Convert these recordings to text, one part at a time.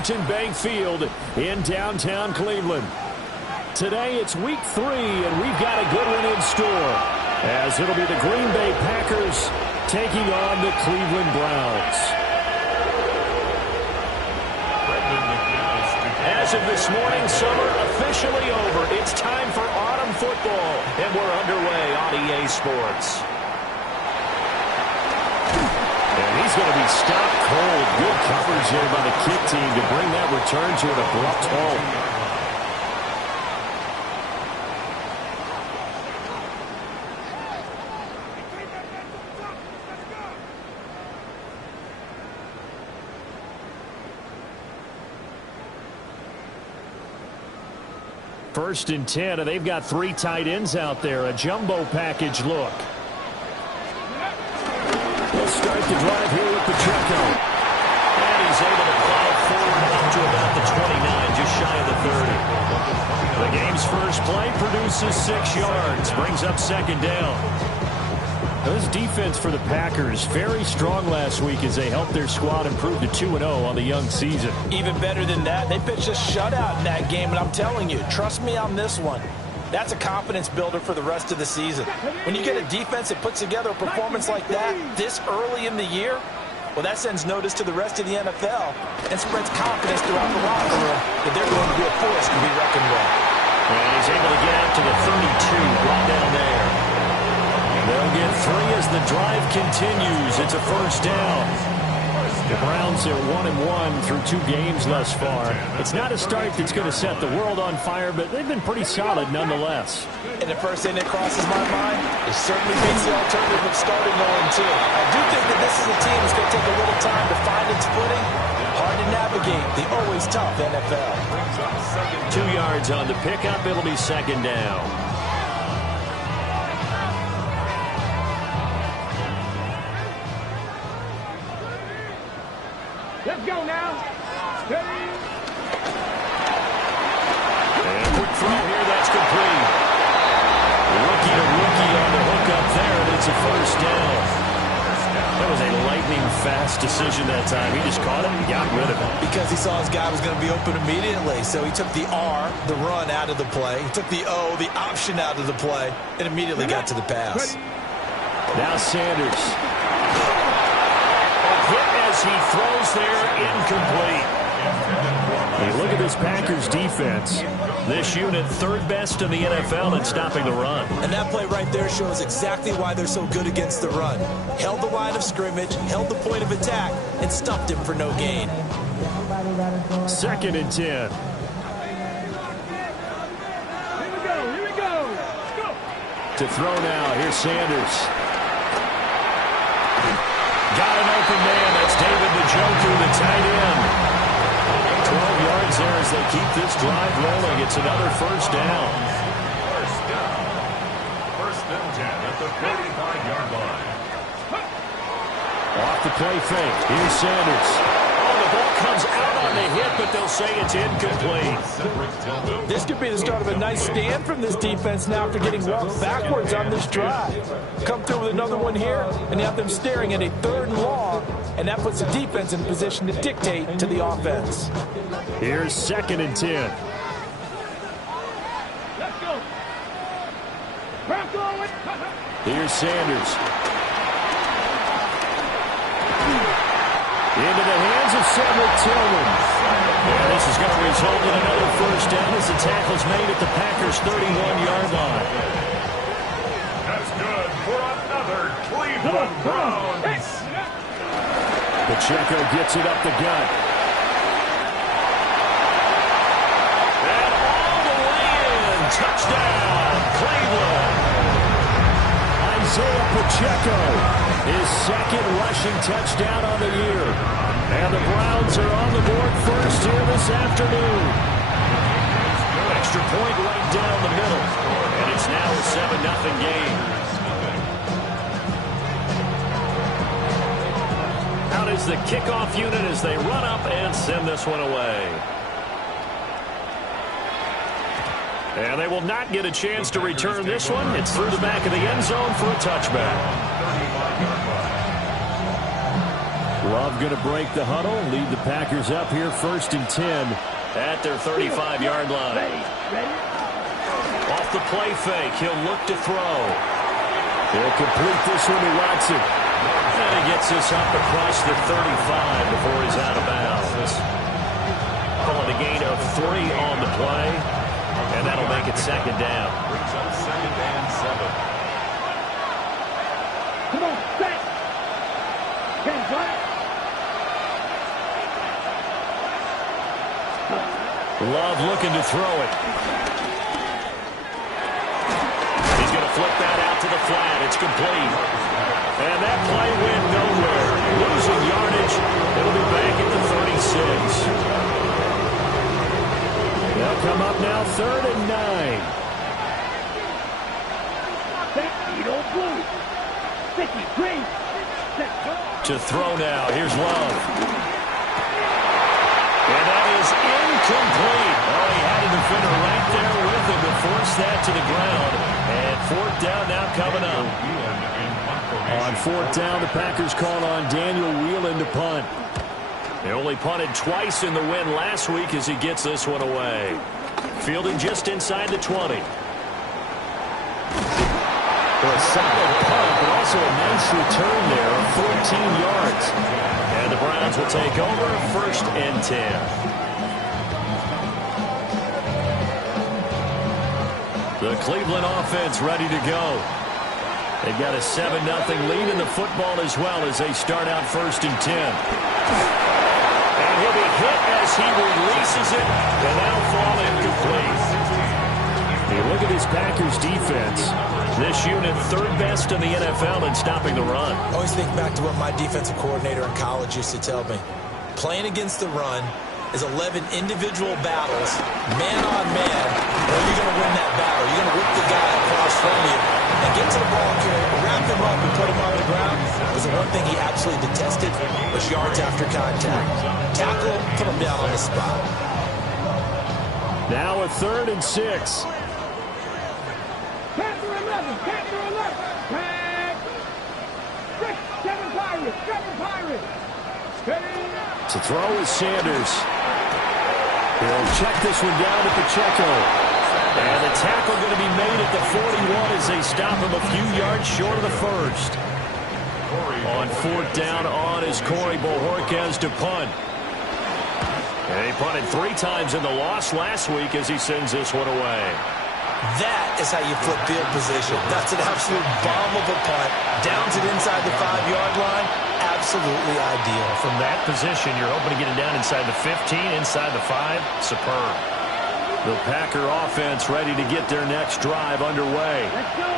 Huntington Bank Field in downtown Cleveland. Today it's week 3, and we've got a good one in store, as it'll be the Green Bay Packers taking on the Cleveland Browns. As of this morning, summer officially over. It's time for autumn football, and we're underway on EA Sports. And he's going to be stopped cold. Good coverage there by the kick team to bring that return to an abrupt halt. First and 10, and they've got 3 tight ends out there. A jumbo package look. They'll start the drive here with Pacheco. And he's able to plow forward up to about the 29, just shy of the 30. The game's first play produces 6 yards, brings up second down. This defense for the Packers, very strong last week as they helped their squad improve to 2-0 on the young season. Even better than that, they pitched a shutout in that game, and I'm telling you, trust me on this one. That's a confidence builder for the rest of the season. When you get a defense that puts together a performance like that this early in the year, well, that sends notice to the rest of the NFL and spreads confidence throughout the locker room that they're going to be a force to be reckoned with. And he's able to get out to the 32, right down there. They'll get 3 as the drive continues. It's a first down. The Browns are 1-1 through 2 games thus far. It's not a start that's going to set the world on fire, but they've been pretty solid nonetheless. And the first thing that crosses my mind, it certainly beats the alternative of starting 0-2. I do think that this is a team that's going to take a little time to find its footing. Hard to navigate the always tough NFL. 2 yards on the pickup. It'll be second down. Let's go now. Steady. And a quick throw here. That's complete. Rookie to rookie on the hook up there, and it's a first down. That was a lightning-fast decision that time. He just caught it and got rid of it. Because he saw his guy was going to be open immediately, so he took the R, the run, out of the play. He took the O, the option, out of the play, and immediately got to the pass. Now Sanders. Hit as he throws there, incomplete. Hey, look at this Packers defense. This unit, 3rd best in the NFL in stopping the run. And that play right there shows exactly why they're so good against the run. Held the line of scrimmage, held the point of attack, and stuffed him for no gain. 2nd and 10. Here we go. Go. To throw now, here's Sanders. Got an open man. That's David Njoku, the tight end. 12 yards there as they keep this drive rolling. It's another first down. First and 10 at the 45-yard line. Off the play fake. Here's Sanders. Oh, the ball comes out on the hit, but they'll say it's incomplete. This could be the start of a nice stand from this defense now after getting walked backwards on this drive. Come through with another one here, and you have them staring at a 3rd and long, and that puts the defense in position to dictate to the offense. Here's 2nd and 10. Let's go. Here's Sanders. Into the hands of Cedric Tillman. And this is going to result in another first down as the tackle's made at the Packers' 31-yard line. That's good for another Cleveland Browns. Pacheco gets it up the gut. And all the way in. Touchdown, Cleveland. Isaiah Pacheco, his 2nd rushing touchdown on the year. And the Browns are on the board first here this afternoon. Extra point right down the middle. And it's now a 7-0 game. Out is the kickoff unit as they run up and send this one away. And they will not get a chance to return this one. It's through the back of the end zone for a touchback. Love going to break the huddle, lead the Packers up here 1st and 10 at their 35-yard line. Off the play fake, he'll look to throw. He'll complete this one to Watson. And he gets this up across the 35 before he's out of bounds. Calling a gain of 3 on the play, and that'll make it 2nd down. Brings up 2nd and 7. Come on, set. Hands right. Love looking to throw it. He's going to flip that out to the flat. It's complete. And that play went nowhere. Losing yardage. It'll be back at the 36. They'll come up now 3rd and 9. Set. You don't blue. 50, green. Set. To throw now. Here's Love. And that is incomplete. Oh, he had a defender right there with him to force that to the ground. And 4th down now coming up. On 4th down, the Packers called on Daniel Whelan to punt. They only punted twice in the win last week as he gets this one away. Fielding just inside the 20. For a solid punt, but also a nice return there of 14 yards. And the Browns will take over 1st and 10. The Cleveland offense ready to go. They've got a 7-0 lead in the football as well as they start out 1st and 10. And he'll be hit as he releases it, and that'll fall incomplete. You look at this Packers defense. This unit 3rd best in the NFL in stopping the run. I always think back to what my defensive coordinator in college used to tell me. Playing against the run is 11 individual battles, man on man, or you're going to win that battle. You're going to whip the guy across from you and get to the ball carrier, wrap him up and put him on the ground. Because the one thing he absolutely detested was yards after contact. Tackle, put him down on the spot. Now a 3rd and 6. Panther 11, Panther 11. Tag. 6, 7 Pirates, 7 Pirates. Steady. To throw is Sanders. He'll check this one down to Pacheco. And the tackle going to be made at the 41 as they stop him a few yards short of the 1st. On 4th down on is Corey Bojorquez to punt. And he punted 3 times in the loss last week as he sends this one away. That is how you flip field position. That's an absolute bomb of a punt. Downs it inside the 5-yard line. Absolutely ideal. From that position, you're hoping to get it down inside the 15, inside the 5. Superb. The Packer offense ready to get their next drive underway. Let's go.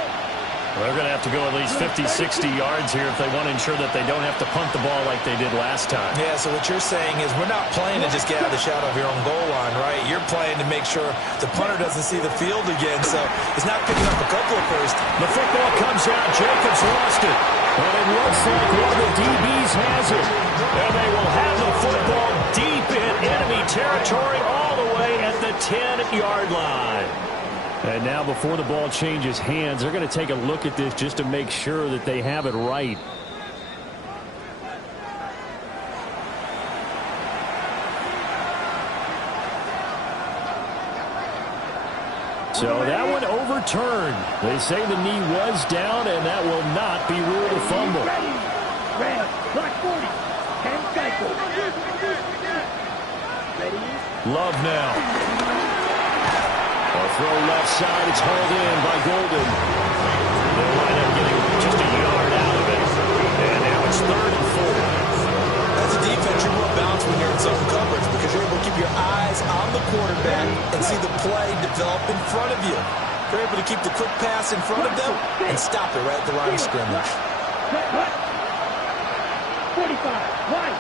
They're going to have to go at least 50, 60 yards here if they want to ensure that they don't have to punt the ball like they did last time. Yeah, so what you're saying is we're not playing to just get out of the shadow of your own goal line, right? You're playing to make sure the punter doesn't see the field again, so he's not picking up a couple of first. The football comes out. Jacobs lost it. And it looks like one of the DBs has it. And they will have the football deep in enemy territory all the way at the 10-yard line. And now before the ball changes hands, they're going to take a look at this just to make sure that they have it right. So that one overturned. They say the knee was down, and that will not be ruled a fumble. Ready. Red. Black 40. 10 cycles. Ready. Love now. A throw left side. It's hauled in by Golden. They'll wind up getting just a yard out of it. And now it's 3rd and 4. As a defense, you're more balanced when you're in zone coverage because you're able to keep your eyes on the quarterback and see the play develop in front of you. You're able to keep the quick pass in front of them and stop it right at the line of scrimmage. 45. Right.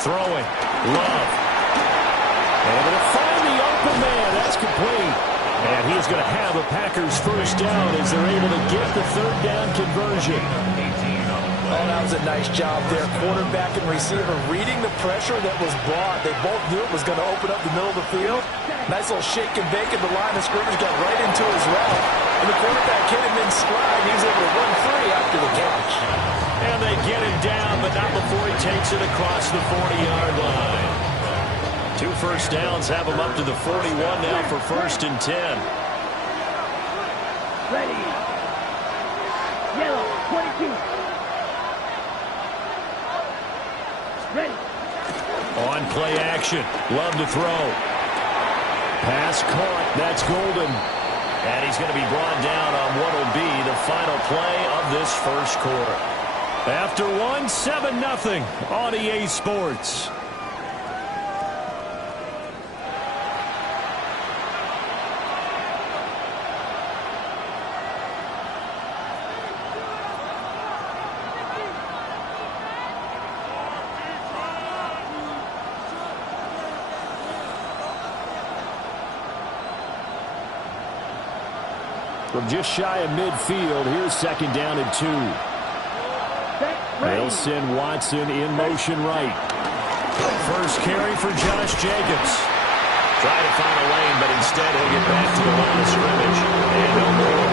Throwing. Love. Able to find the open man. That's complete. And he's going to have a Packers 1st down as they're able to get the 3rd down conversion. Oh, that was a nice job there. Quarterback and receiver reading the pressure that was brought. They both knew it was going to open up the middle of the field. Nice little shake and bake at the line of scrimmage, got right into his route. And the quarterback hit him in stride. He was able to run free after the catch. And they get him down, but not before he takes it across the 40-yard line. 2 first downs have him up to the 41 now for 1st and 10. Ready. Yellow, 22. Ready. On play action. Love to throw. Pass caught. That's Golden. And he's going to be brought down on what will be the final play of this first quarter. After one, 7-0 on EA Sports. From just shy of midfield, here's 2nd down and 2. They'll send Watson in motion right. First carry for Josh Jacobs. Try to find a lane, but instead he'll get back to the line of scrimmage. And no more.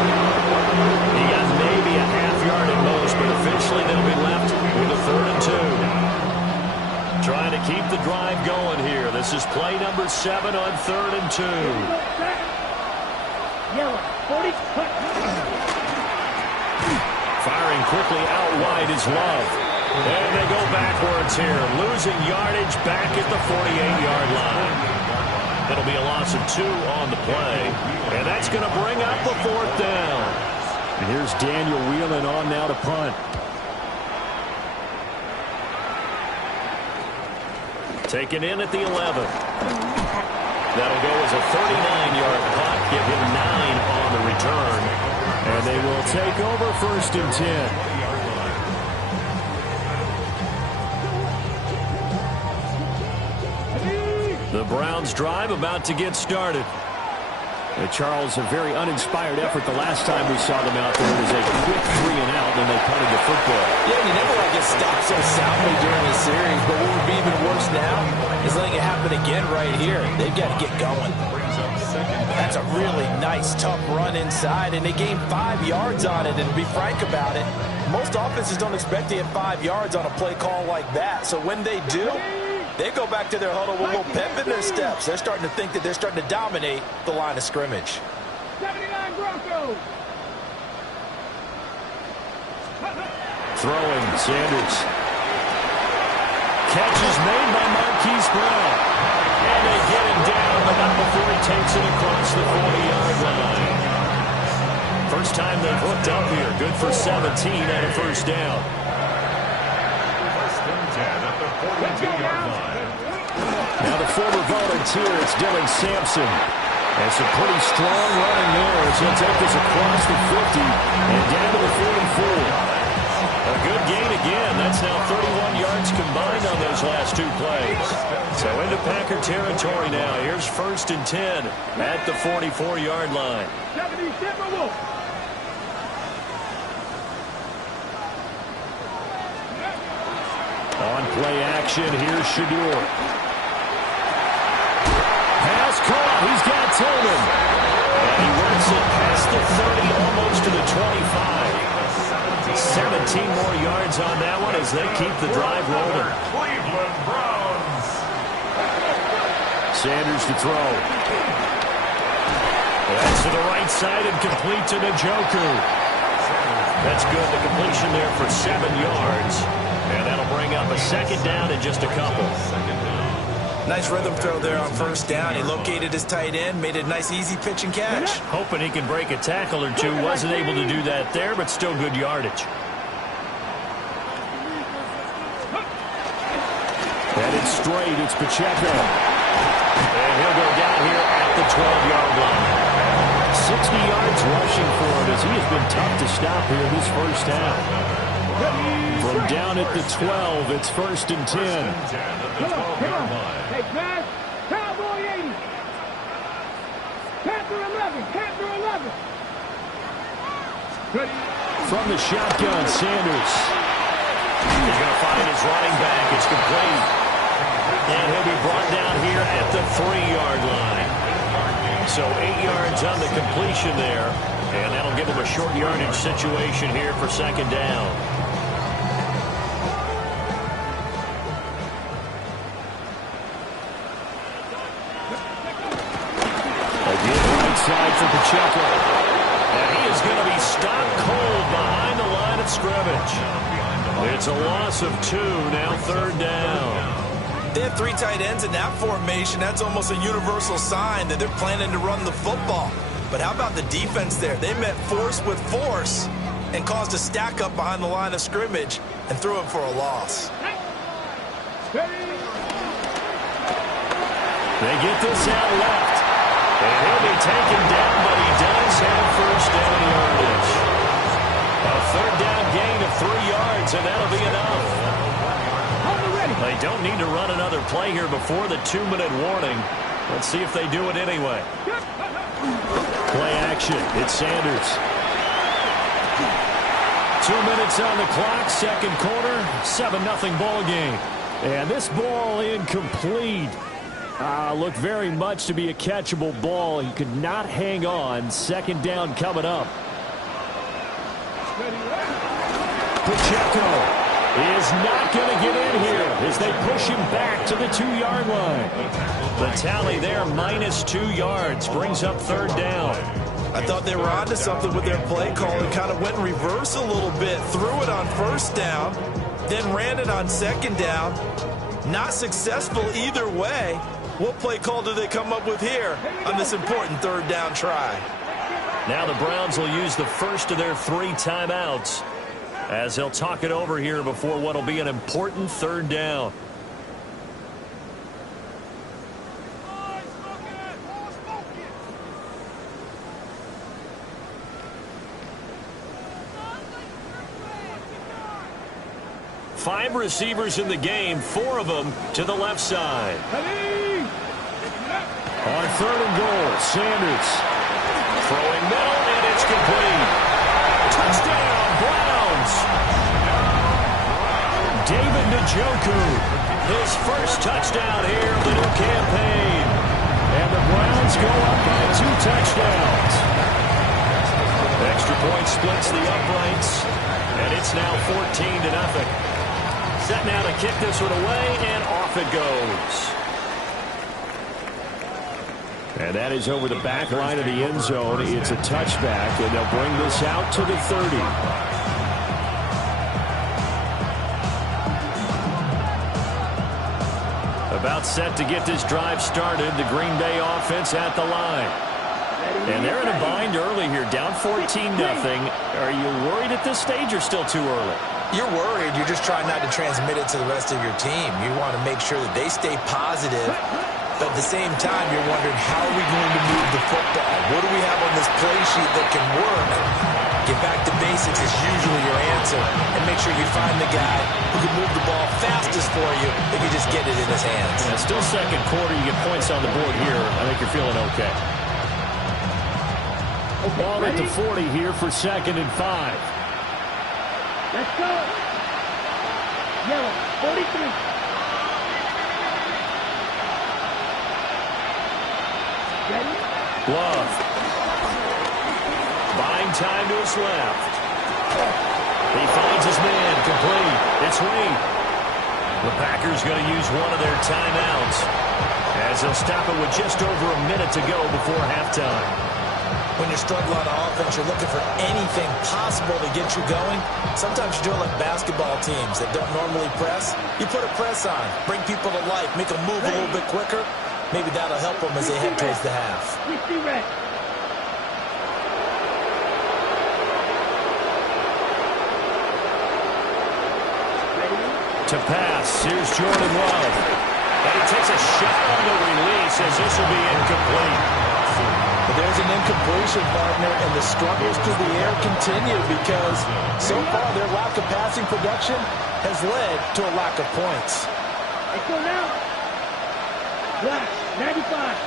He got maybe a half yard at most, but officially they'll be left with a 3rd and 2. Trying to keep the drive going here. This is play number 7 on 3rd and 2. Yellow, 40. Firing quickly out wide is Love. And they go backwards here. Losing yardage back at the 48-yard line. That'll be a loss of 2 on the play. And that's going to bring up a 4th down. And here's Daniel Whelan on now to punt. Taken in at the 11. That'll go as a 39-yard punt. Give him 9 on the return. And they will take over 1st and 10. The Browns drive about to get started. Charles, a very uninspired effort the last time we saw them out there. It was a quick 3 and out when they punted the football. Yeah, you never want to get stopped so soundly during the series, but what would be even worse now is letting it happen again right here. They've got to get going. That's a really nice, tough run inside, and they gained 5 yards on it. And to be frank about it, most offenses don't expect to get 5 yards on a play call like that. So when they do, they go back to their huddle with a little pep in their steps. They're starting to think that they're starting to dominate the line of scrimmage. 79 Broncos. Throwing, Sanders. Catch is made by Marquise Brown. And they get him down, but not before he takes it across the 40-yard line. First time they've hooked up here. Good for 17 and a 1st down. Now the former volunteer, it's Dylan Sampson. And some pretty strong running there as he'll take this across the 50 and down to the 44. A good gain again. That's now 31 yards combined on those last 2 plays. So into Packer territory now. Here's 1st and 10 at the 44-yard line. 77 Wolf. On play action, here's Shador. Pass caught. He's got Tillman. And he works it past the 30, almost to the 25. 17 more yards on that one as they keep the drive rolling. Cleveland Browns. Sanders to throw. That's to the right side and complete to Njoku. That's good. The completion there for 7 yards. And that'll bring up a 2nd down in just a couple. Nice rhythm throw there on 1st down. He located his tight end, made a nice easy pitch and catch. Hoping he can break a tackle or two. Wasn't able to do that there, but still good yardage. Headed straight, it's Pacheco. And he'll go down here at the 12-yard line. 60 yards rushing for it as he has been tough to stop here this 1st half. From down at the 12, it's 1st and 10. Come on. Hey, pass. Cowboy 80. Panther 11. Panther 11. From the shotgun, Sanders. He's going to find his running back. It's complete. And he'll be brought down here at the 3-yard line. So 8 yards on the completion there. And that'll give them a short yardage situation here for second down. Again, right side for Pacheco. And he is going to be stopped cold behind the line of scrimmage. It's a loss of 2, now third down. They have 3 tight ends in that formation. That's almost a universal sign that they're planning to run the football. But how about the defense there? They met force with force and caused a stack up behind the line of scrimmage and threw him for a loss. They get this out left. And he'll be taken down, but he does have first down yardage. A third down gain of 3 yards, and that'll be enough. They don't need to run another play here before the 2-minute warning. Let's see if they do it anyway. Play action. It's Sanders. 2 minutes on the clock, second quarter, 7-0 ball game. And this ball incomplete. Looked very much to be a catchable ball. He could not hang on. Second down coming up. Pacheco is not going to get in here as they push him back to the 2-yard line. The tally there, -2 yards, brings up third down. I thought they were onto something with their play call and kind of went in reverse a little bit. Threw it on first down, then ran it on second down. Not successful either way. What play call do they come up with here on this important third down try? Now the Browns will use the first of their 3 timeouts as they'll talk it over here before what will be an important third down. Five receivers in the game, 4 of them to the left side. On third and goal, Sanders throwing middle, and it's complete. Touchdown, Browns. David Njoku, his first touchdown here of the new campaign. And the Browns go up by 2 touchdowns. Extra point splits the uprights, and it's now 14-0. Set now to kick this one away, and off it goes. And that is over the back line of the end zone. It's a touchback, and they'll bring this out to the 30. About set to get this drive started. The Green Bay offense at the line. And they're in a bind early here, down 14-0. Are you worried at this stage or still too early? You're worried. You're just trying not to transmit it to the rest of your team. You want to make sure that they stay positive. But at the same time, you're wondering, how are we going to move the football? What do we have on this play sheet that can work? Get back to basics is usually your answer. And make sure you find the guy who can move the ball fastest for you if you just get it in his hands. Yeah, still second quarter. You get points on the board here. I think you're feeling okay. Ball at the 40 here for 2nd and 5. Let's go. Yellow, 43. Ready? Love. Buying time to his left. He finds his man, complete. It's Wade. The Packers going to use one of their timeouts as they'll stop it with just over a minute to go before halftime. When you're struggling on offense, you're looking for anything possible to get you going. Sometimes you do it like basketball teams that don't normally press. You put a press on, bring people to life, make them move a little bit quicker. Maybe that'll help them as they head towards the half. To pass, here's Jordan Love. And he takes a shot on the release as this will be incomplete. But there's an incompletion, partner, and the struggles through the air continue because so far their lack of passing production has led to a lack of points. Let's go now. Black, 95.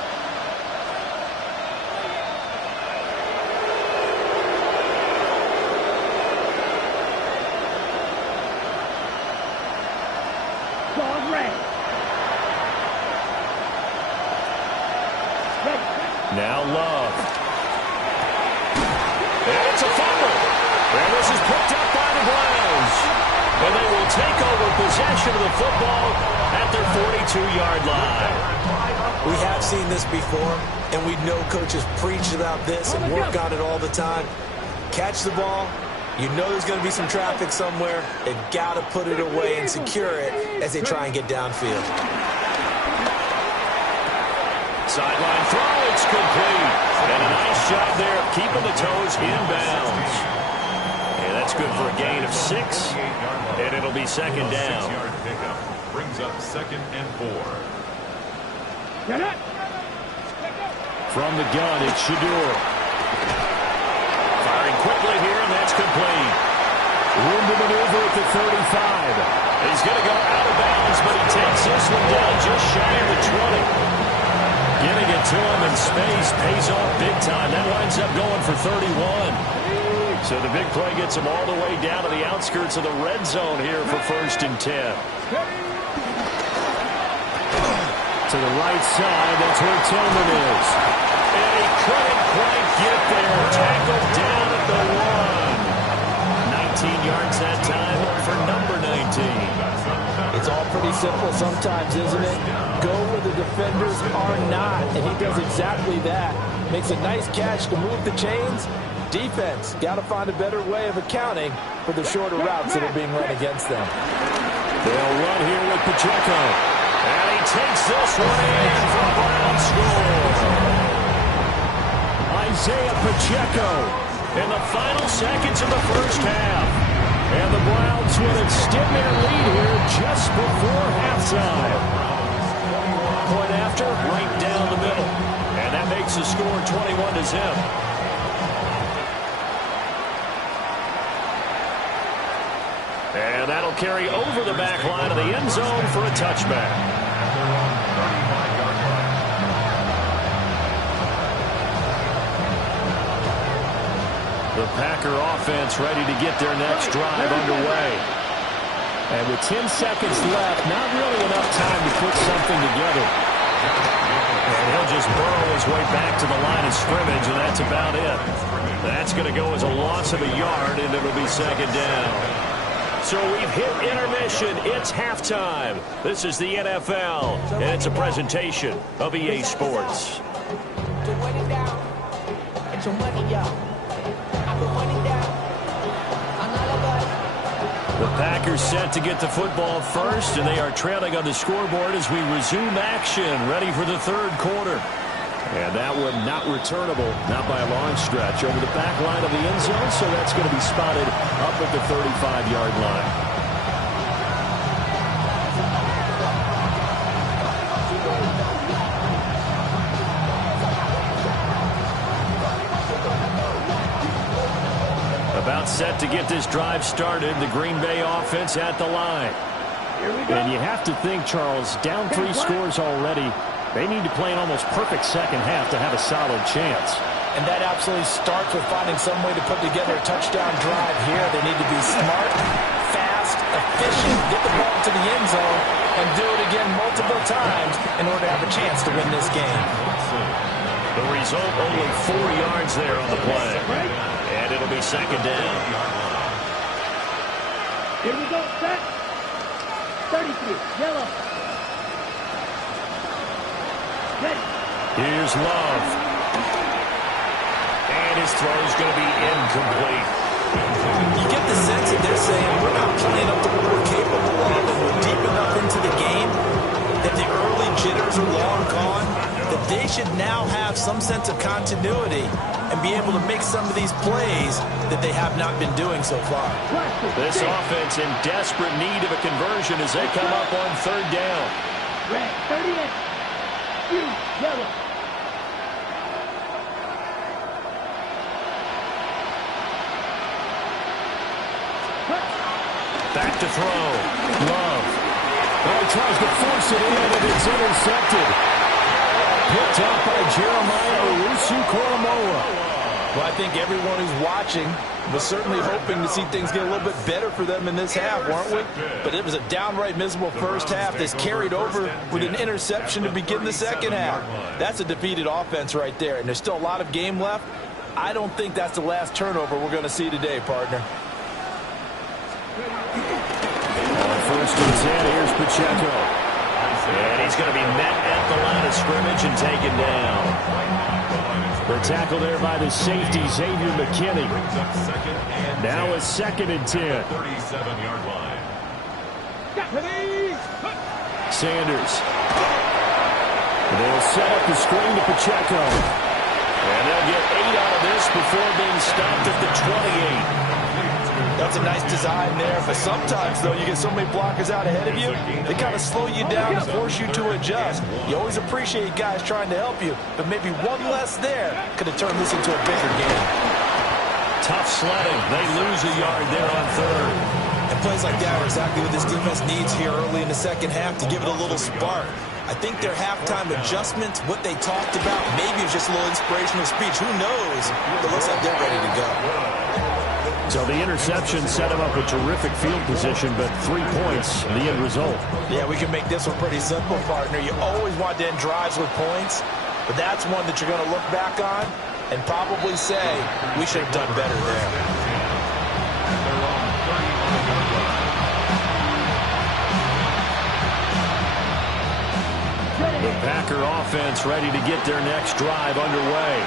Dog red. Ready. Now Love. And it's a fumble. And this is picked up by the Browns. And they will take over possession of the football at their 42-yard line. We have seen this before, and we know coaches preach about this and work on it all the time. Catch the ball. You know there's going to be some traffic somewhere. They've got to put it away and secure it as they try and get downfield. Sideline throw, it's complete. And a nice job there of keeping the toes inbounds. And that's good for a gain of 6. And it'll be second down. 6-yard pickup brings up 2nd and 4. From the gun, it's Shador. Firing quickly here, and that's complete. Room to maneuver at the 35. He's going to go out of bounds, but he takes this one down just shy of the 20. Getting it to him in space pays off big time. That winds up going for 31. So the big play gets him all the way down to the outskirts of the red zone here for 1st and 10. To the right side, that's where Tillman is. And he couldn't quite get there. Tackled down at the 1. 19 yards that time for number 19. It's all pretty simple sometimes, isn't it? Go where the defenders are not, and he does exactly that. Makes a nice catch to move the chains. Defense, got to find a better way of accounting for the shorter routes that are being run against them. They'll run here with Pacheco. And he takes this one in for a Brown score. Isaiah Pacheco in the final seconds of the first half. And the Browns with a extend their lead here just before halftime. Point after, right down the middle. And that makes the score 21-0. And that'll carry over the back line of the end zone for a touchback. The Packer offense ready to get their next drive underway. And with 10 seconds left, not really enough time to put something together. And he'll just burrow his way back to the line of scrimmage, and that's about it. That's going to go as a loss of a yard, and it'll be second down. So we've hit intermission. It's halftime. This is the NFL, and it's a presentation of EA Sports. The Packers set to get the football first, and they are trailing on the scoreboard as we resume action, ready for the third quarter. And that one not returnable, not by a long stretch, over the back line of the end zone, so that's going to be spotted up at the 35-yard line. About set to get this drive started, the Green Bay offense at the line. And you have to think, Charles, down 3 scores already. They need to play an almost perfect second half to have a solid chance. And that absolutely starts with finding some way to put together a touchdown drive here. They need to be smart, fast, efficient, get the ball to the end zone, and do it again multiple times in order to have a chance to win this game. The result, only 4 yards there on the play. And it'll be second down. Here we go, set. 33, yellow. Ready. Here's Love. And his throw's going to be incomplete. You get the sense that they're saying we're not playing up to what we're capable of, and we're deep enough into the game that the early jitters are long gone, that they should now have some sense of continuity and be able to make some of these plays that they have not been doing so far. This offense in desperate need of a conversion as they come up on third down. Red, 38. Yellow. Back to throw. Love. Oh, he tries to force it in, and it's intercepted. Picked up by Jeremiah Owusu-Koramoah. Well, I think everyone who's watching was certainly hoping to see things get a little bit better for them in this half, weren't we? But it was a downright miserable first half that's carried over with an interception to begin the second half. That's a defeated offense right there, and there's still a lot of game left. I don't think that's the last turnover we're going to see today, partner. On 1st and 10, here's Pacheco. And he's going to be met at the line of scrimmage and taken down. The tackle there by the safety, Xavier McKinney. Now a 2nd and 10. 37-yard line. Sanders. They'll set up the screen to Pacheco. And they'll get 8 out of this before being stopped at the 28. That's a nice design there, but sometimes, though, you get so many blockers out ahead of you, they kind of slow you down and force you to adjust. You always appreciate guys trying to help you, but maybe one less there could have turned this into a bigger game. Tough sledding. They lose a yard there on 3rd. And plays like that are exactly what this defense needs here early in the second half to give it a little spark. I think their halftime adjustments, what they talked about, maybe it's just a little inspirational speech. Who knows? It looks like they're ready to go. So the interception set him up a terrific field position, but 3 points, the end result. Yeah, we can make this one pretty simple, partner. You always want to end drives with points, but that's one that you're going to look back on and probably say, we should have done better there. The Packer offense ready to get their next drive underway.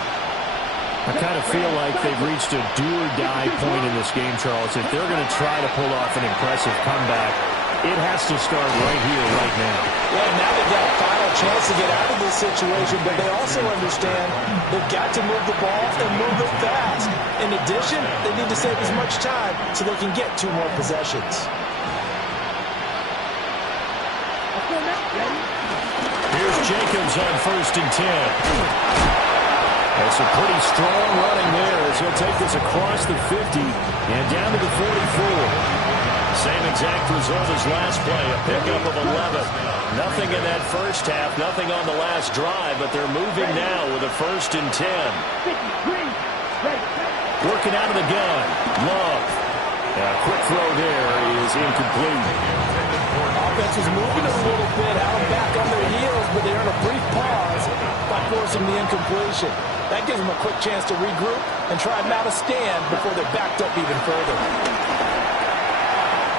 I kind of feel like they've reached a do-or-die point in this game, Charles. If they're going to try to pull off an impressive comeback, it has to start right here, right now. Yeah, now they've got a final chance to get out of this situation, but they also understand they've got to move the ball and move it fast. In addition, they need to save as much time so they can get 2 more possessions. Here's Jacobs on 1st and 10. That's a pretty strong running there as he'll take this across the 50 and down to the 44. Same exact result as last play, a pickup of 11. Nothing in that first half, nothing on the last drive, but they're moving now with a 1st and 10. Working out of the gun, Love. A quick throw there is incomplete. Offense was moving a little bit out back on their heels, but they're in a brief pause by forcing the incompletion. That gives them a quick chance to regroup and try and mount a stand before they're backed up even further.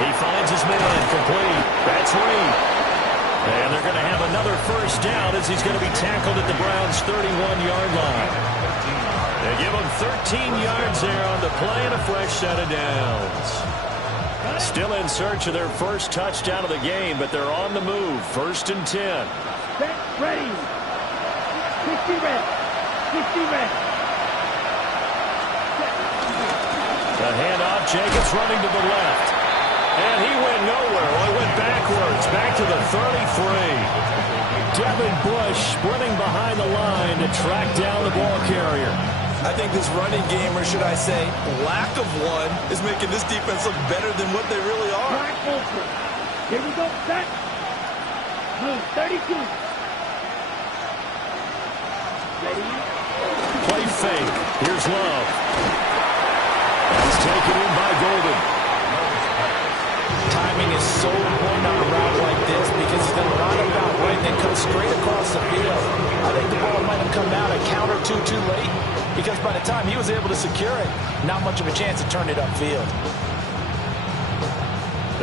He finds his man, complete. That's Reed. And they're going to have another 1st down as he's going to be tackled at the Browns' 31-yard line. They give him 13 yards there on the play and a fresh set of downs. Still in search of their first touchdown of the game, but they're on the move. 1st and 10. Set, ready. 60 ready. 60 ready. The handoff, Jacobs running to the left. And he went nowhere. Well, he went backwards, back to the 33. Devin Bush sprinting behind the line to track down the ball carrier. I think this running game, or should I say lack of one, is making this defense look better than what they really are. Black open. Here we go. Set. Move. 32. Ready. Play fake. Here's Love. That's taken in by Golden. Timing is so important on a route like this because he's going to line up out right and then come straight across the field. I think the ball might have come out a count or two too late because by the time he was able to secure it, not much of a chance to turn it upfield.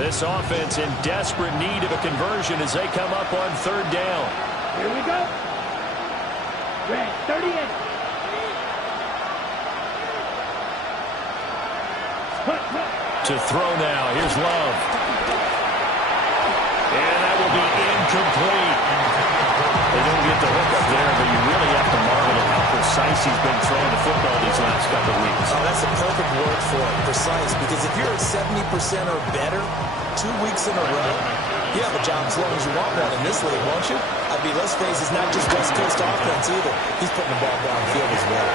This offense in desperate need of a conversion as they come up on 3rd down. Here we go. Red, 38. To throw now. Here's Love. And that will be incomplete. They don't get the hook up there, but you really have to marvel at how precise he's been throwing the football these last couple of weeks. Oh, that's the perfect word for it, precise, because if you're at 70% or better 2 weeks in a row, you have a job as long as you want one in this league, won't you? I mean, let's face it, it's not just West Coast offense either. He's putting the ball downfield as well.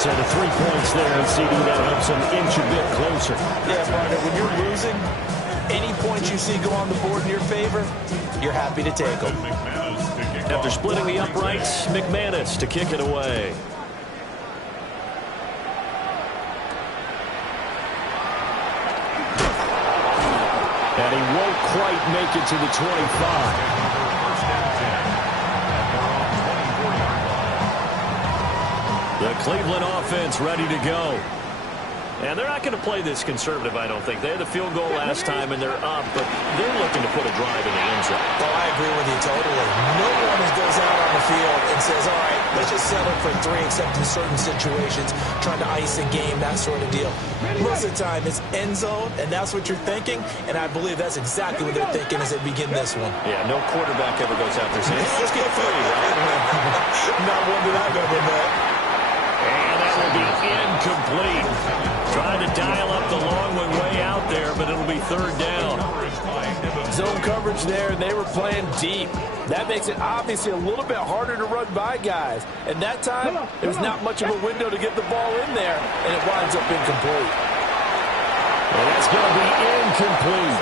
So the 3 points there, and CD that helps him inch a bit closer. Yeah, partner, when you're losing, any points you see go on the board in your favor, you're happy to take them. After splitting the uprights, McManus to kick it away. And he won't quite make it to the 25. The Cleveland offense ready to go. And they're not going to play this conservative, I don't think. They had the field goal last time, and they're up, but they're looking to put a drive in the end zone. Oh, I agree with you totally. No one goes out on the field and says, all right, let's just settle for 3, except in certain situations, trying to ice a game, that sort of deal. Most of the time, it's end zone, and that's what you're thinking, and I believe that's exactly what they're thinking as they begin this one. Yeah, no quarterback ever goes out there saying, let's get 3, right? Not one that I've ever met. And that will be incomplete. Trying to dial up the long one way out there, but it'll be 3rd down. Zone coverage there, and they were playing deep. That makes it obviously a little bit harder to run by guys. And that time, there's not much of a window to get the ball in there, and it winds up incomplete. And that's going to be incomplete.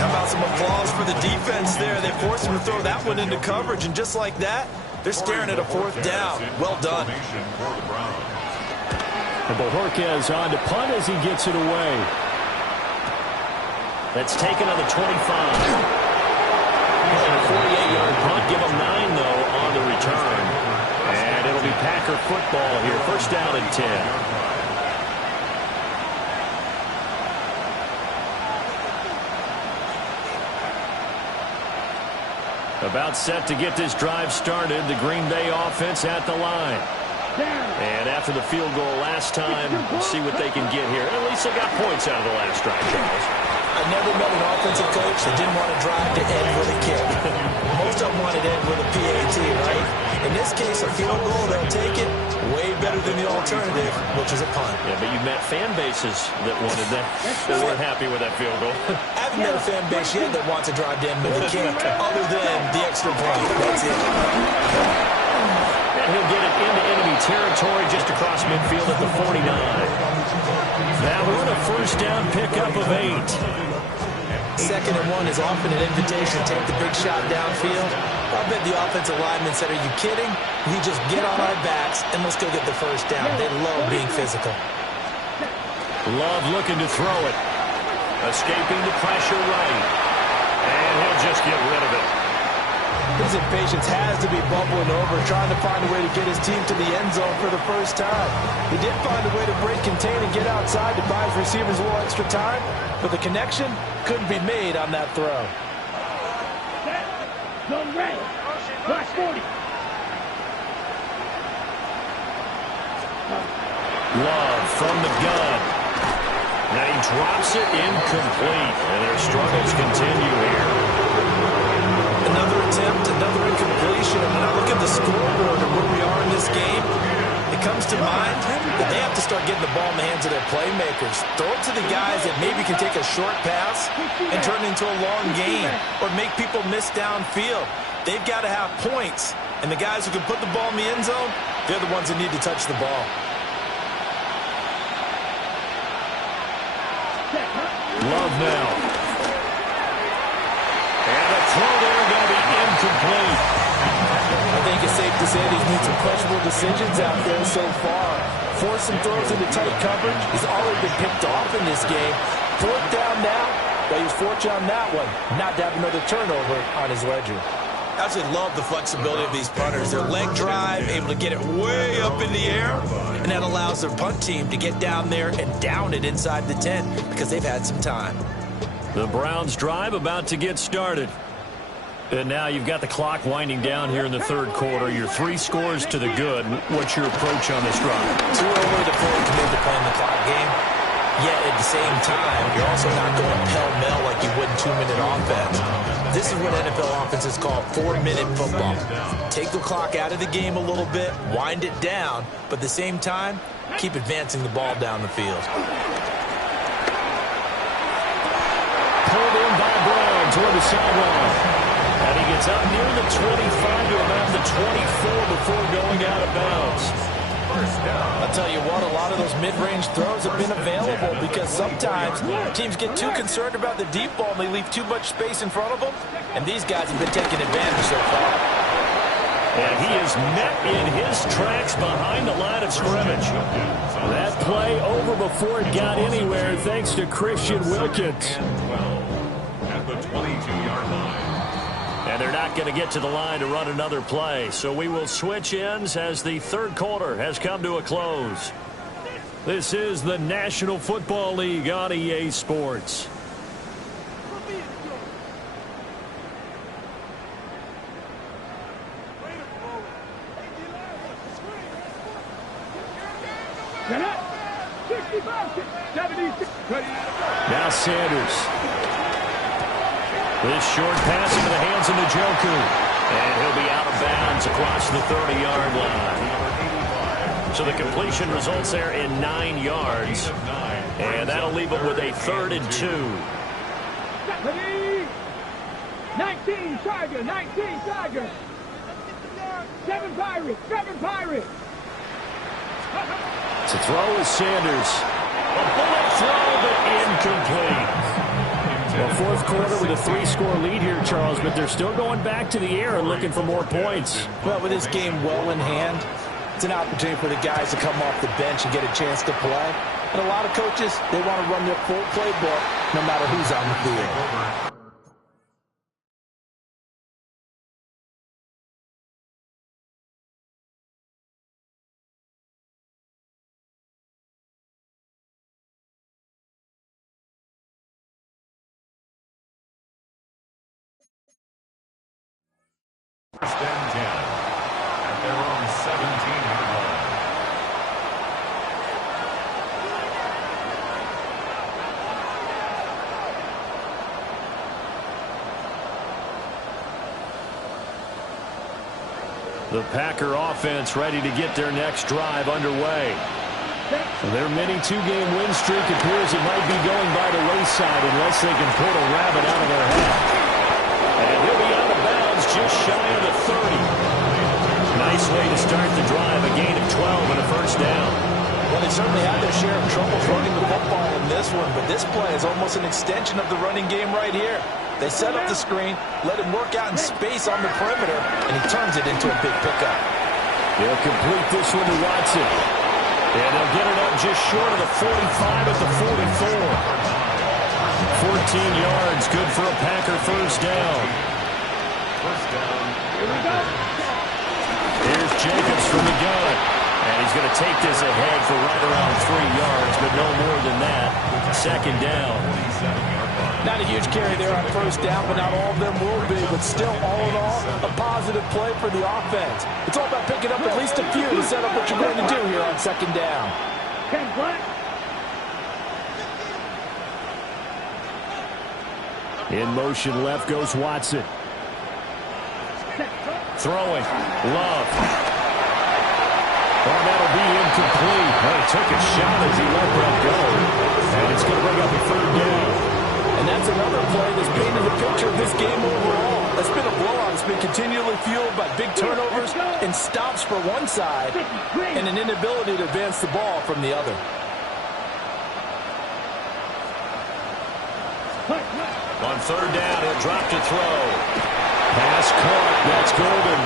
How about some applause for the defense there? They forced him to throw that one into coverage, and just like that, they're staring at a 4th down. Well done. And Bojorquez on to punt as he gets it away. That's taken on the 25. And a 48-yard punt. Give him 9, though, on the return. And it'll be Packer football here. 1st down and 10. About set to get this drive started. The Green Bay offense at the line. And after the field goal last time, we'll see what they can get here. At least they got points out of the last drive, Charles. I never met an offensive coach that didn't want to drive to end with a kick. Most of them wanted to end with a PAT, right? In this case, a field goal, they'll take it way better than the alternative, which is a punt. Yeah, but you've met fan bases that wanted that, that weren't happy with that field goal. I haven't met a fan base yet that wants to drive to end with a kick, other than the extra point. That's it. And he'll get it into enemy territory just across midfield at the 49. Now we're in a 1st down pickup of 8. 2nd and 1 is often an invitation to take the big shot downfield. I bet the offensive lineman said, are you kidding? We just get on our backs and let's go get the 1st down. They love being physical. Love looking to throw it. Escaping the pressure right. And he'll just get rid of it. His impatience has to be bubbling over, trying to find a way to get his team to the end zone for the 1st time. He did find a way to break contain and get outside to buy his receivers a little extra time, but the connection couldn't be made on that throw. Zone ready. Watch 40. Love from the gun. Now he drops it incomplete, and their struggles continue here. Another attempt, another incompletion, and when I look at the scoreboard and where we are in this game, it comes to mind that they have to start getting the ball in the hands of their playmakers. Throw it to the guys that maybe can take a short pass and turn it into a long game or make people miss downfield. They've got to have points, and the guys who can put the ball in the end zone, they're the ones that need to touch the ball. Love now. And a throw there going to be incomplete. I think it's safe to say he's made some questionable decisions out there so far. Forced some throws into tight coverage. He's already been picked off in this game. 4th down now, but he's fortunate on that one, not to have another turnover on his ledger. I absolutely love the flexibility of these punters. Their leg drive, able to get it way up in the air, and that allows their punt team to get down there and down it inside the 10 because they've had some time. The Browns drive about to get started. And now you've got the clock winding down here in the 3rd quarter. Your 3 scores to the good. What's your approach on this drive? Too early to fully commit to playing the clock game. Yet at the same time, you're also not going pell-mell like you would in 2-minute offense. This is what NFL offenses call 4-minute football. Take the clock out of the game a little bit, wind it down, but at the same time, keep advancing the ball down the field. Pulled in by Brown toward the sideline. And he gets up near the 25 to around the 24 before going out of bounds. I'll tell you what, a lot of those mid-range throws have been available because sometimes teams get too concerned about the deep ball and they leave too much space in front of them, and these guys have been taking advantage so far. And he is met in his tracks behind the line of scrimmage. That play over before it got anywhere thanks to Christian Wilkins. the 22-yard line. And they're not going to get to the line to run another play. So we will switch ends as the third quarter has come to a close. This is the National Football League on EA Sports. Now Sanders. This short pass into the hands of Ncaa. And he'll be out of bounds across the 30-yard line. So the completion results there in 9 yards. And that'll leave him with a 3rd and 2. 19 Tiger, 19 Tiger. 7 Pirates, 7 Pirates. To throw is Sanders. A bullet throw, but incomplete. Well, fourth quarter with a 3-score lead here, Charles, but they're still going back to the air and looking for more points. Well, with this game well in hand, it's an opportunity for the guys to come off the bench and get a chance to play. And a lot of coaches, they want to run their full playbook no matter who's on the field. First and 10 at their own 17-yard line. The Packer offense ready to get their next drive underway. Their mini 2-game win streak appears it might be going by the wayside unless they can pull a rabbit out of their hat. And he'll be out of bounds just shy of the 30. Nice way to start the drive, a gain of 12 and a first down. Well, they certainly had their share of trouble running the football in this one, but this play is almost an extension of the running game right here. They set up the screen, let him work out in space on the perimeter, and he turns it into a big pickup. They'll complete this one to Watson. And they'll get it up just short of the 45 at the 44. 14 yards, good for a Packer first down. First down. Here we go. Here's Jacobs from the gun. And he's going to take this ahead for right around 3 yards, but no more than that. Second down. 27-yard line. Not a huge carry there on first down, but not all of them will be. But still, all in all, a positive play for the offense. It's all about picking up at least a few to set up what you're going to do here on second down. 10 black. In motion left goes Watson. Throwing. Love. Well, that'll be incomplete. Well, he took a shot as he let that go. And it's going to bring up a 3rd down. And that's another play that's painted the picture of this game overall. It's been a blowout. It's been continually fueled by big turnovers and stops for one side and an inability to advance the ball from the other. On 3rd down, he'll drop to throw. Pass caught. That's Golden.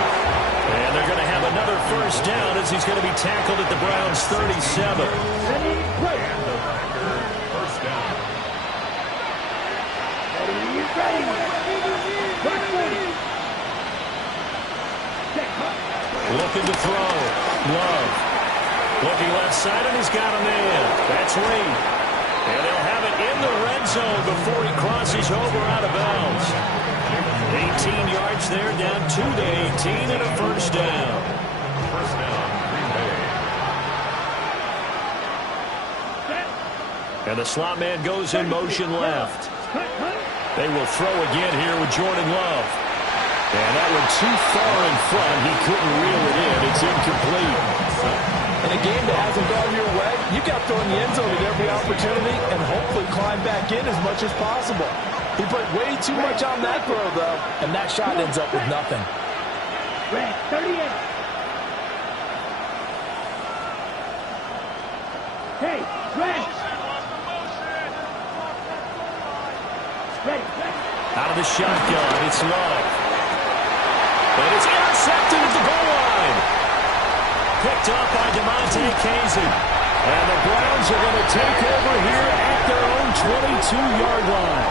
And they're going to have another first down as he's going to be tackled at the Browns' 37. Ready, play. And the Packer first down. Looking to throw. Love. Looking left side, and he's got a man. That's Reed. And they'll have it in the red zone before he crosses over out of bounds. 18 yards there, down to the 18, and a first down. First down, Green Bay. And the slot man goes in motion left. They will throw again here with Jordan Love. And that one too far in front. He couldn't reel it in. It's incomplete. In a game that hasn't gone your way, you got to throw in the end zone at every opportunity and hopefully climb back in as much as possible. He put way too much on that throw, though, and that shot ends up with nothing. Red, 38. Hey, red. Ready. Out of the shotgun, it's Love. And it's intercepted at the goal line. Picked up by Ncaa. And the Browns are going to take over here at their own 22-yard line.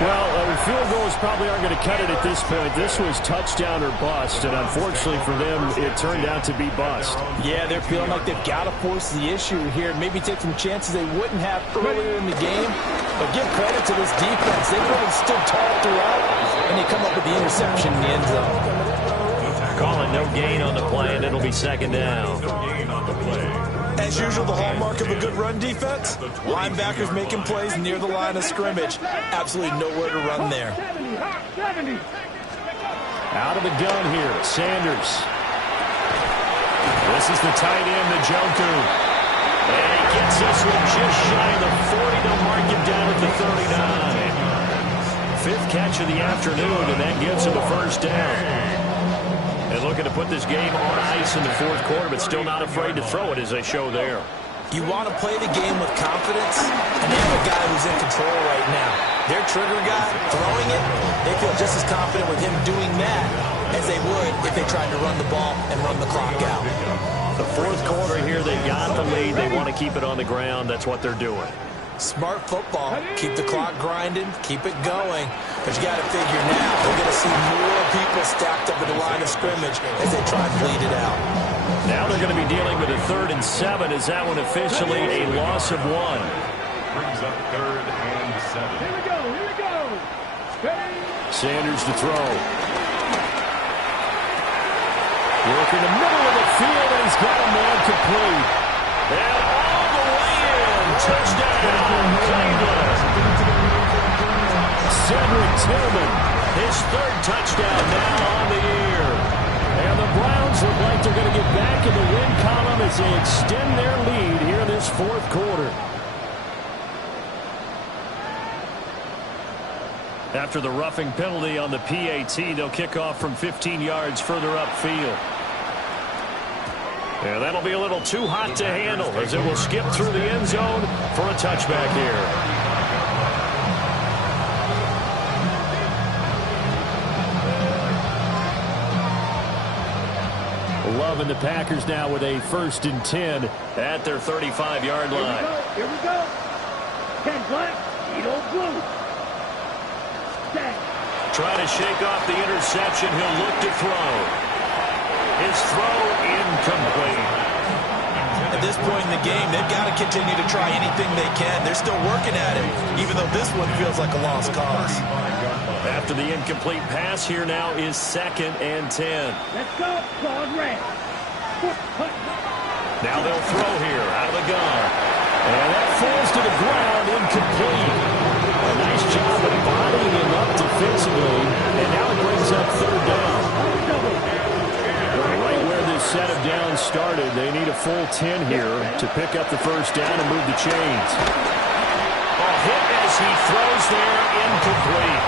Well, field goals probably aren't going to cut it at this point. This was touchdown or bust, and unfortunately for them, it turned out to be bust. Yeah, they're feeling like they've got to force the issue here. Maybe take some chances they wouldn't have earlier in the game. But give credit to this defense. They really stood tall throughout, and they come up with the interception in the end zone. Calling no gain on the play, and it'll be second down. No gain on the play. As usual, the hallmark of a good run defense, linebackers making plays near the line of scrimmage. Absolutely nowhere to run there. Out of the gun here, Sanders. This is the tight end, Njoku. And he gets this one just shy of the 40 to mark him down at the 39. Fifth catch of the afternoon, and that gives him a first down. And looking to put this game on ice in the fourth quarter, but still not afraid to throw it as they show there. You want to play the game with confidence, and they have a guy who's in control right now. Their trigger guy, throwing it, they feel just as confident with him doing that as they would if they tried to run the ball and run the clock out. The fourth quarter here, they got the lead. They want to keep it on the ground. That's what they're doing. Smart football. Keep the clock grinding. Keep it going. But you got to figure now, we're going to see more people stacked up at the line of scrimmage as they try to bleed it out. Now they're going to be dealing with a 3rd and 7. Is that one officially a loss of 1? Brings up 3rd and 7. Here we go. Sanders to throw. Work in the middle of the field, and he's got a man complete. And all the way in. Touchdown, Cleveland. Cedric Tillman, his 3rd touchdown now on the year. And the Browns look like they're going to get back in the win column as they extend their lead here in this fourth quarter. After the roughing penalty on the PAT, they'll kick off from 15 yards further upfield. And that'll be a little too hot to handle as it will skip through the end zone for a touchback here. Loving the Packers now with a 1st and 10 at their 35-yard line. Here we go. 10 black, 8 blue. Trying to shake off the interception. He'll look to throw. His throw incomplete. At this point in the game, they've got to continue to try anything they can. They're still working at it, even though this one feels like a lost cause. After the incomplete pass, here now is 2nd and 10. Let's go. Claude Red. Now they'll throw here out of the gun. And that falls to the ground, incomplete. A nice job of bodying him up defensively. And now it brings up 3rd down. Right where this set of downs started, they need a full 10 here to pick up the first down and move the chains. A hit as he throws there, incomplete.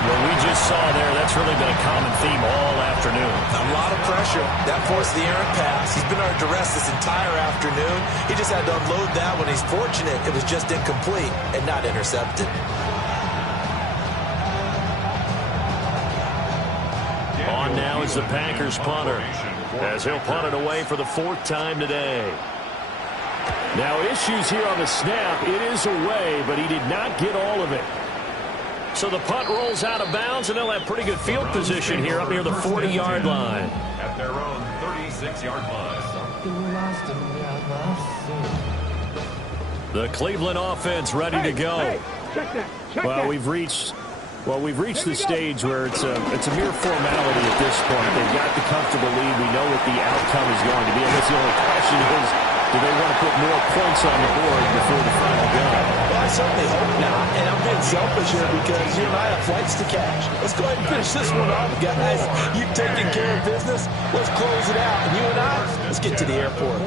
What we just saw there, that's really been a common theme all afternoon. A lot of pressure. That forced the errant pass. He's been under duress this entire afternoon. He just had to unload that one. He's fortunate it was just incomplete and not intercepted. On now is the Packers punter, as he'll punt it away for the 4th time today. Now issues here on the snap. It is away, but he did not get all of it. So the punt rolls out of bounds, and they'll have pretty good field position here up near the 40-yard line. At their own 36-yard line. The Cleveland offense ready to go. Well, we've reached the stage where it's a mere formality at this point. They've got the comfortable lead. We know what the outcome is going to be. I guess the only question is, do they want to put more points on the board before the final gun? Well, I certainly hope not. And I'm being selfish here because you and I have flights to catch. Let's go ahead and finish this one off, guys. You've taken care of business. Let's close it out. And you and I, let's get to the airport.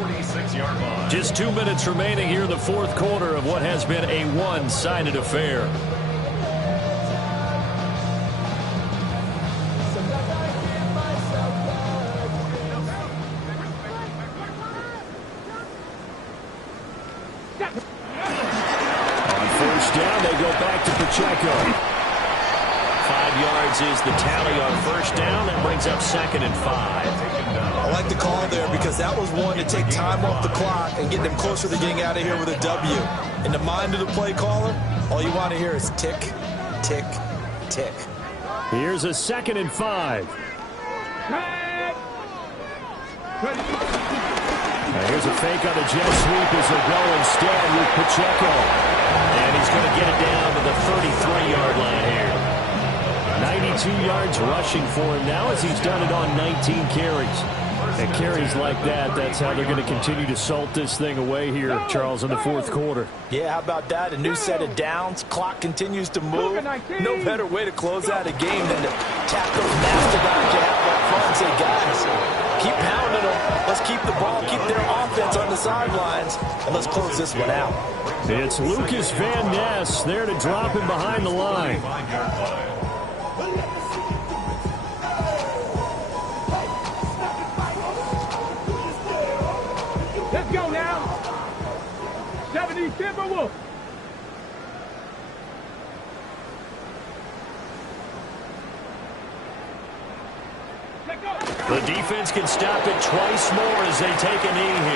Just 2 minutes remaining here in the fourth quarter of what has been a one-sided affair. Pacheco. 5 yards is the tally on first down. That brings up 2nd and 5. I like the call there because that was one to take time off the clock and get them closer to getting out of here with a W. In the mind of the play caller, all you want to hear is tick, tick, tick. Here's a 2nd and 5. Now here's a fake on the jet sweep as they'll go instead with Pacheco. And he's going to get it down to the 33-yard line here. 92 yards rushing for him now as he's done it on 19 carries. And carries like that, that's how they're going to continue to salt this thing away here, Charles, in the 4th quarter. Yeah, how about that? A new set of downs. Clock continues to move. No better way to close out a game than to tap those mastodons you have up front and say, guys, keep pounding them. Let's keep the ball, keep their offense on the sidelines, and let's close this one out. It's Lucas Van Ness there to drop him behind the line. Let's go now. 70 Timberwolves. The defense can stop it twice more as they take a knee here.